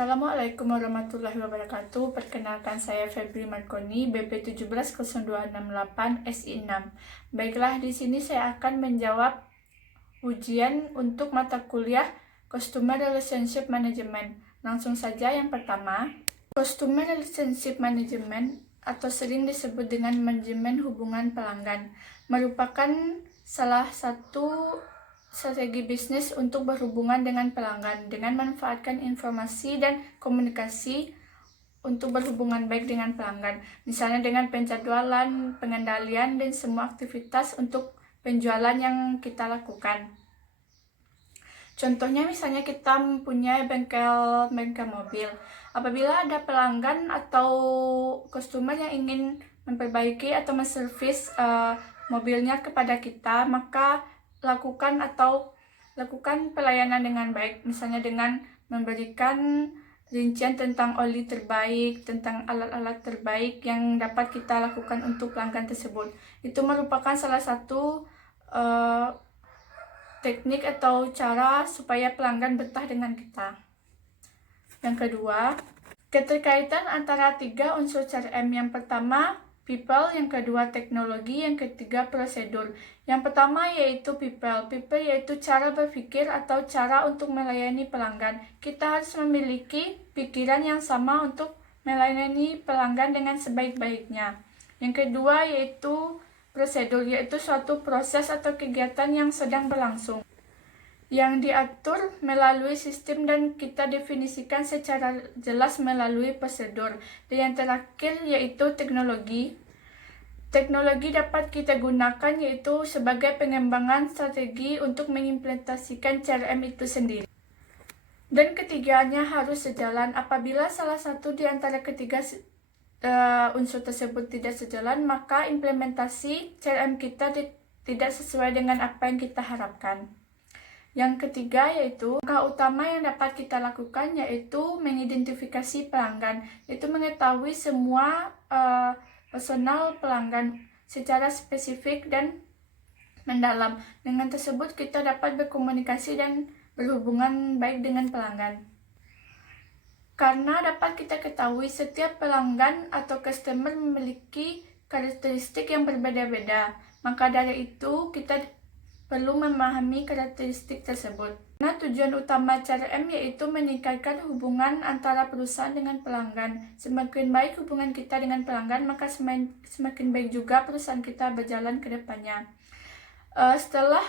Assalamualaikum warahmatullahi wabarakatuh. Perkenalkan saya Febri Marconi, BP 170268 SI6. Baiklah, di sini saya akan menjawab ujian untuk mata kuliah Customer Relationship Management. Langsung saja yang pertama. Customer Relationship Management atau sering disebut dengan manajemen hubungan pelanggan merupakan salah satu strategi bisnis untuk berhubungan dengan pelanggan dengan memanfaatkan informasi dan komunikasi untuk berhubungan baik dengan pelanggan, misalnya dengan penjadwalan, pengendalian, dan semua aktivitas untuk penjualan yang kita lakukan. Contohnya misalnya kita mempunyai bengkel mobil. Apabila ada pelanggan atau customer yang ingin memperbaiki atau menservis mobilnya kepada kita, maka lakukan pelayanan dengan baik, misalnya dengan memberikan rincian tentang oli terbaik, tentang alat-alat terbaik yang dapat kita lakukan untuk pelanggan tersebut. Itu merupakan salah satu teknik atau cara supaya pelanggan betah dengan kita. Yang kedua, keterkaitan antara tiga unsur CRM. Yang pertama, people, yang kedua teknologi, yang ketiga prosedur. Yang pertama yaitu people. People yaitu cara berpikir atau cara untuk melayani pelanggan. Kita harus memiliki pikiran yang sama untuk melayani pelanggan dengan sebaik-baiknya. Yang kedua yaitu prosedur, yaitu suatu proses atau kegiatan yang sedang berlangsung, yang diatur melalui sistem dan kita definisikan secara jelas melalui prosedur. Dan yang terakhir yaitu teknologi. Teknologi dapat kita gunakan yaitu sebagai pengembangan strategi untuk mengimplementasikan CRM itu sendiri. Dan ketiganya harus sejalan. Apabila salah satu di antara ketiga unsur tersebut tidak sejalan, maka implementasi CRM kita tidak sesuai dengan apa yang kita harapkan. Yang ketiga yaitu langkah utama yang dapat kita lakukan yaitu mengidentifikasi pelanggan, yaitu mengetahui semua personal pelanggan secara spesifik dan mendalam. Dengan tersebut kita dapat berkomunikasi dan berhubungan baik dengan pelanggan. Karena dapat kita ketahui setiap pelanggan atau customer memiliki karakteristik yang berbeda-beda, maka dari itu kita perlu memahami karakteristik tersebut. Nah, tujuan utama CRM yaitu meningkatkan hubungan antara perusahaan dengan pelanggan. Semakin baik hubungan kita dengan pelanggan, maka semakin baik juga perusahaan kita berjalan ke depannya. Setelah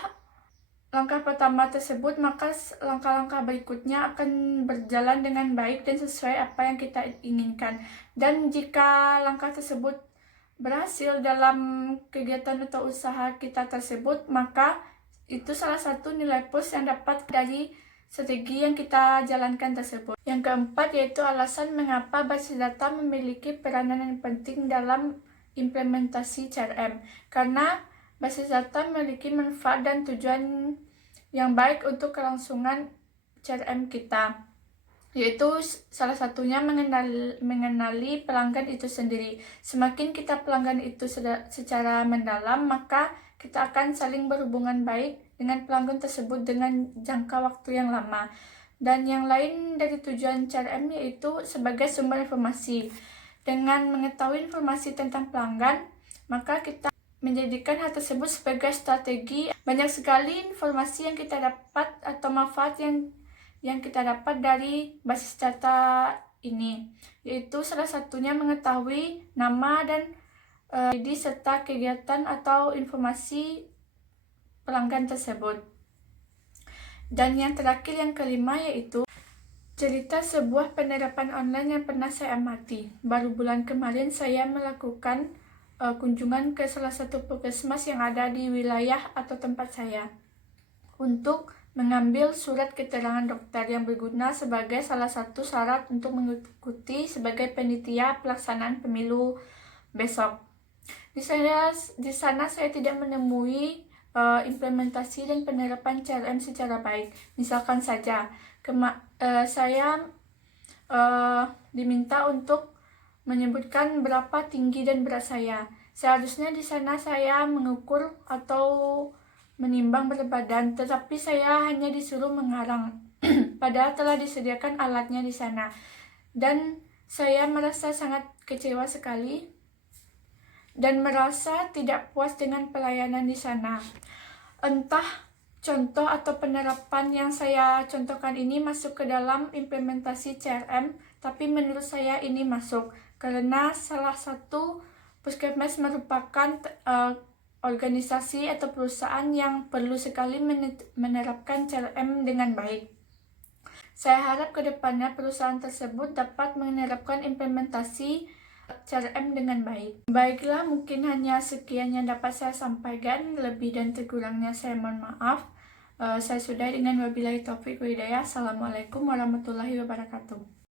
langkah pertama tersebut, maka langkah-langkah berikutnya akan berjalan dengan baik dan sesuai apa yang kita inginkan. Dan jika langkah tersebut berhasil dalam kegiatan atau usaha kita tersebut, maka itu salah satu nilai plus yang dapat dari strategi yang kita jalankan tersebut. Yang keempat yaitu alasan mengapa basis data memiliki peranan yang penting dalam implementasi CRM. Karena basis data memiliki manfaat dan tujuan yang baik untuk kelangsungan CRM kita, yaitu salah satunya mengenali pelanggan itu sendiri. Semakin kita pelanggan itu secara mendalam, maka kita akan saling berhubungan baik dengan pelanggan tersebut dengan jangka waktu yang lama. Dan yang lain dari tujuan CRM yaitu sebagai sumber informasi. Dengan mengetahui informasi tentang pelanggan, maka kita menjadikan hal tersebut sebagai strategi. Banyak sekali informasi yang kita dapat atau manfaat yang kita dapat dari basis data ini, yaitu salah satunya mengetahui nama dan ID serta kegiatan atau informasi pelanggan tersebut. Dan yang terakhir, yang kelima, yaitu cerita sebuah penerapan online yang pernah saya amati. Baru bulan kemarin saya melakukan kunjungan ke salah satu puskesmas yang ada di wilayah atau tempat saya untuk mengambil surat keterangan dokter yang berguna sebagai salah satu syarat untuk mengikuti sebagai panitia pelaksanaan pemilu besok. Di sana saya tidak menemui implementasi dan penerapan CRM secara baik. Misalkan saja, saya diminta untuk menyebutkan berapa tinggi dan berat saya. Seharusnya di sana saya mengukur atau menimbang berat badan, tetapi saya hanya disuruh mengarang padahal telah disediakan alatnya di sana. Dan saya merasa sangat kecewa sekali dan merasa tidak puas dengan pelayanan di sana. Entah contoh atau penerapan yang saya contohkan ini masuk ke dalam implementasi CRM, tapi menurut saya ini masuk karena salah satu Puskesmas merupakan organisasi atau perusahaan yang perlu sekali menerapkan CRM dengan baik. Saya harap ke depannya perusahaan tersebut dapat menerapkan implementasi CRM dengan baik. Baiklah, mungkin hanya sekian yang dapat saya sampaikan. Lebih dan kurangnya saya mohon maaf. Saya sudahi dengan wabillahi taufiq wa hidayah. Assalamualaikum warahmatullahi wabarakatuh.